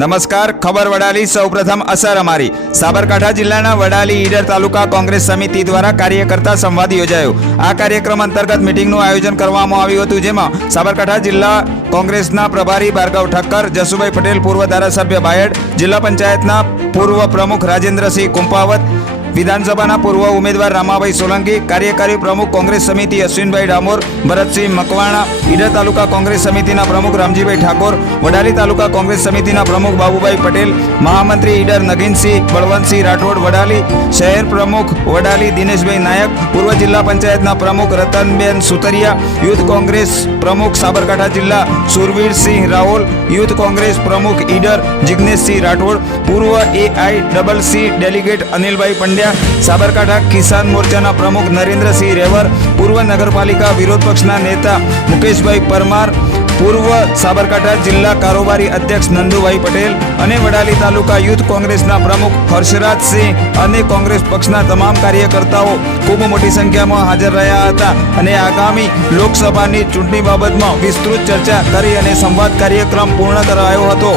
નમસ્કાર, ખબર વડાલી સૌપ્રથમ અસર અમારી. સાબરકાંઠા જિલ્લાના વડાલી ઈડર તાલુકા કોંગ્રેસ સમિતિ દ્વારા કાર્યકર્તા સંવાદ યોજાયો. આ કાર્યક્રમ અંતર્ગત મિટિંગનું આયોજન કરવામાં આવ્યું હતું, જેમાં સાબરકાંઠા જિલ્લા કોંગ્રેસના પ્રભારી ભાર્ગવ ઠક્કર, જસુભાઈ પટેલ પૂર્વ ધારાસભ્ય બાયડ, જિલ્લા પંચાયતના પૂર્વ પ્રમુખ રાજેન્દ્રસિંહ કુંપાવત વિધાનસભાના પૂર્વ ઉમેદવાર રામાભાઈ સોલંકી, કાર્યકારી પ્રમુખ કોંગ્રેસ સમિતિ અશ્વિનભાઈ ડામોર, ભરતસિંહ મકવાણા, ઈડર તાલુકા કોંગ્રેસ સમિતિના પ્રમુખ રામજીભાઈ ઠાકોર, વડાલી તાલુકા કોંગ્રેસ સમિતિના પ્રમુખ બાબુભાઈ પટેલ, મહામંત્રી ઈડર નગીનસિંહ, બળવંતસિંહ રાઠોડ વડાલી, શહેર પ્રમુખ વડાલી દિનેશભાઈ નાયક, પૂર્વ જિલ્લા પંચાયતના પ્રમુખ રતનબેન સુતરિયા યુથ કોંગ્રેસ પ્રમુખ સાબરકાંઠા જિલ્લા સુરવીરસિંહ રાઓલ યુથ કોંગ્રેસ પ્રમુખ ઈડર જિગ્નેશસિંહ રાઠોડ, પૂર્વ AI double C delegate Anilbhai Pandya Sabarkantha કિસાન મોરચાના પ્રમુખ નરેન્દ્રસિંહ રેવર, પૂર્વ નગરપાલિકા વિરોધ પક્ષના નેતા મુકેશભાઈ પરમાર, પૂર્વ સાબરકાંઠા જિલ્લા કારોબારી અધ્યક્ષ નંદુભાઈ પટેલ અને વડાલી તાલુકા યુથ કોંગ્રેસના પ્રમુખ હર્ષરાજસિંહ અને કોંગ્રેસ પક્ષના તમામ કાર્યકર્તાઓ ખૂબ મોટી સંખ્યામાં હાજર રહ્યા હતા અને આગામી લોકસભાની ચૂંટણી બાબતમાં વિસ્તૃત ચર્ચા કરી અને સંવાદ કાર્યક્રમ પૂર્ણ કરાયો હતો.